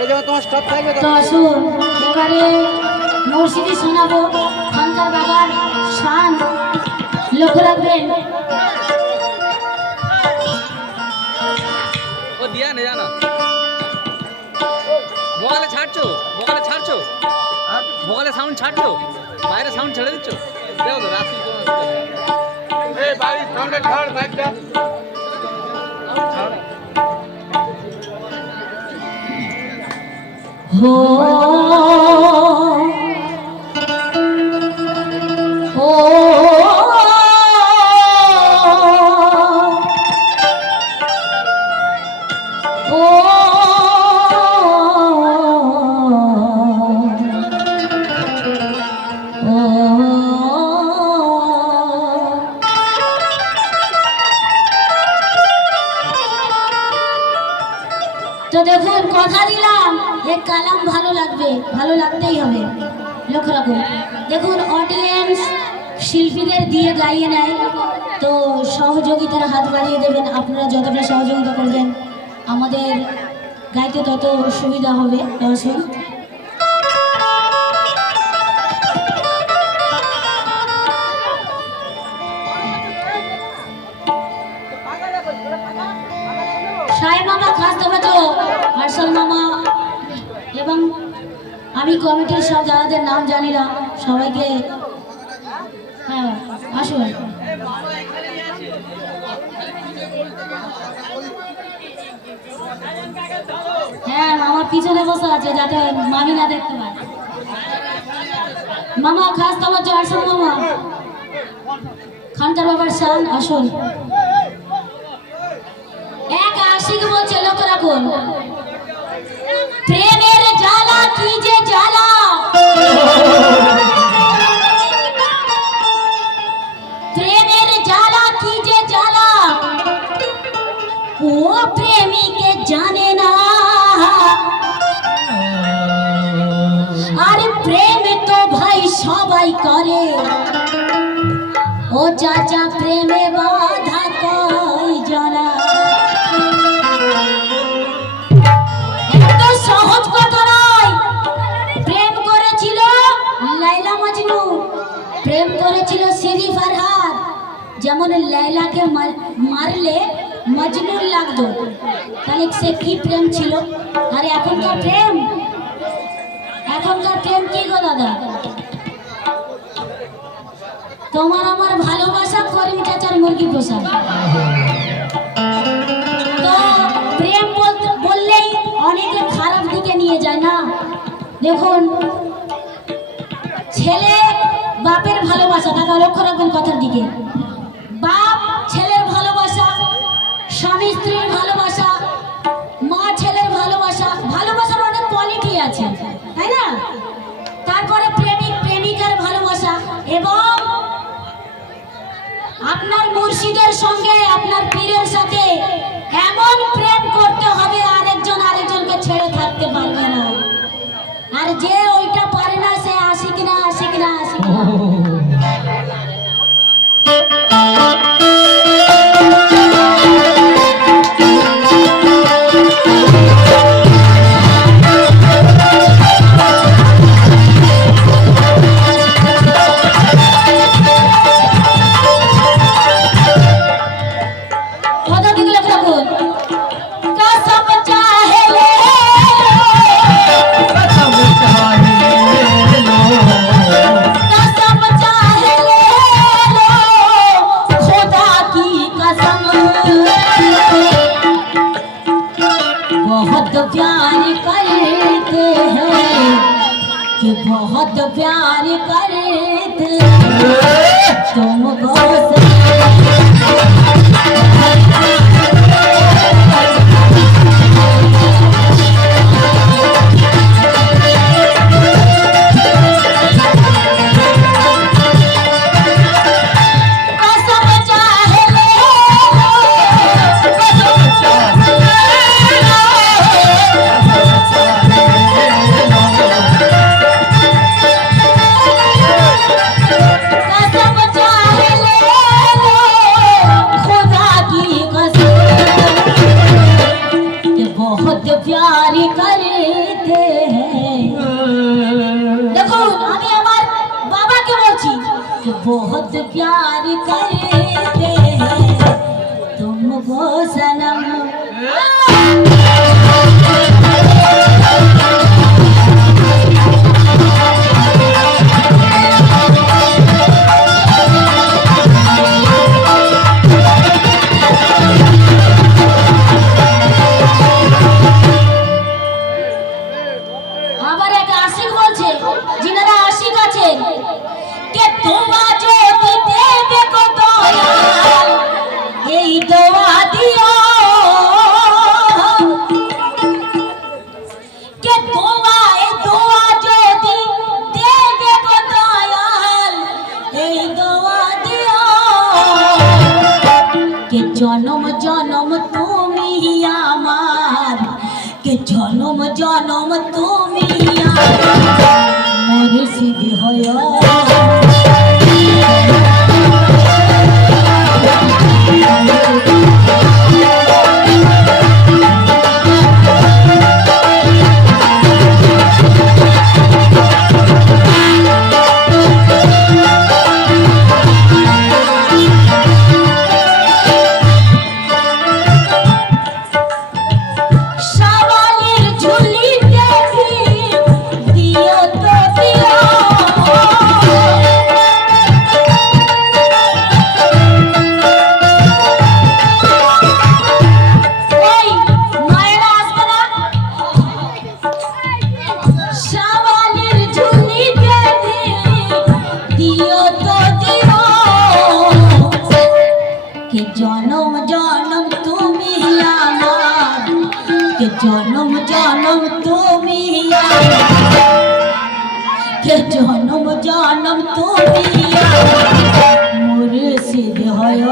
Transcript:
তো আসুন এবারে মুর্শিদি শোনাবো খানকার বাবার শান লক্ষ্য রাখবেন। ও দিয়া না জানা বগালে ছাড়ছো বগালে সাউন্ড ছাড়ছো বাইরে সাউন্ড ছেড়ে দিচ্ছ দেখো তো রাত্রি এই বাড়ি সাউন্ডে ছাড় মাইকটা हो তো দেখুন কথা দিলাম এই কালাম ভালো লাগবে, ভালো লাগতেই হবে। লক্ষ্য রাখুন, দেখুন অডিয়েন্স শিল্পীদের দিয়ে গাইয়ে নেয়, তো সহযোগিতার হাত বাড়িয়ে দেবেন। আপনারা যতটা সহযোগিতা করবেন আমাদের গাইতে তত সুবিধা হবে। দর্শক সাহেব মামা, খাস্তা বাজো, আরশাল মামা এবং আমি কমিটির সব যাদের নাম জানি না সবাইকে, হ্যাঁ আসুন। হ্যাঁ মামা পিছনে বসে আছে যাতে মামি না দেখতে পায়। মামা খাস্তা বাজো, আরশাল মামা, খানকার বাবার শান, আসুন। এক আশিক বলছে, লক্ষ্য রাখুন, প্রেমের জ্বালা কি যে জ্বালা, প্রেমের জ্বালা কি যে জ্বালা, ও প্রেমিকে জানে না, আরে প্রেম তো ভাই সবাই করে, ও চাচা প্রেমে বাধা কই জানা। সহজ কথা নয়, প্রেম করেছিল লাইলা মজনু, প্রেম করেছিল সিরি ফরহাদ। যেমন লাইলাকে মারলে মজনু লাগতো, তাহলে সে কি প্রেম ছিল। আর এখনকার প্রেম কি গো দাদা? তোমার আমার ভালোবাসা করিম চাচার মুরগি পোষা। তো প্রেম বললেই অনেকে খারাপ দিকে নিয়ে যায় না। দেখুন, ছেলে বাপের ভালোবাসা, টাকা লক্ষ্য রাখবেন কথার দিকে, বাপ ছেলের ভালোবাসা, স্বামী স্ত্রীর ভালোবাসা, মা ছেলের ভালোবাসা, ভালোবাসার অনেক কোয়ালিটি আছে, তাই না? তারপরে প্রেমিক প্রেমিকার ভালোবাসা, এবং আপনার মুর্শিদের সঙ্গে আপনার পীরের সাথে এমন প্রেম করতে হবে আরেকজনকে ছেড়ে থাকতে পারবে না। আর যে ওইটা পারে না সে আশিক না। बहुत प्यार करते हैं कि बहुत प्यार करते तुमको प्यार करते हैं। দেখুন আমি আমার বাবাকে বলছি कि बहुत प्यार करते हैं तुमको सनम। আবার এক আশিক বলছে, যিনারা আশিক আছেন, কে দোয়া যদি দেবে গো দয়াল, এই দোয়া দিও, কে দোয়া এই দোয়া যদি দেবে গো দয়াল, এই দোয়া দিও, কে জনম জনম তুমি আমার, কে জনম জনম তুমি আমার মুর্শিদ হয়ো। শাওয়ালের ঝুলিতে দিও তো দিও, ওই মায়েরা আসবে না, শাওয়ালের ঝুলিতে দিও তো দিও, কে জনম জনম তুমি আমার, কে জনম জনম তুমি আমার, কে জনম জনম তুমি আমার মুর্শিদ হয়।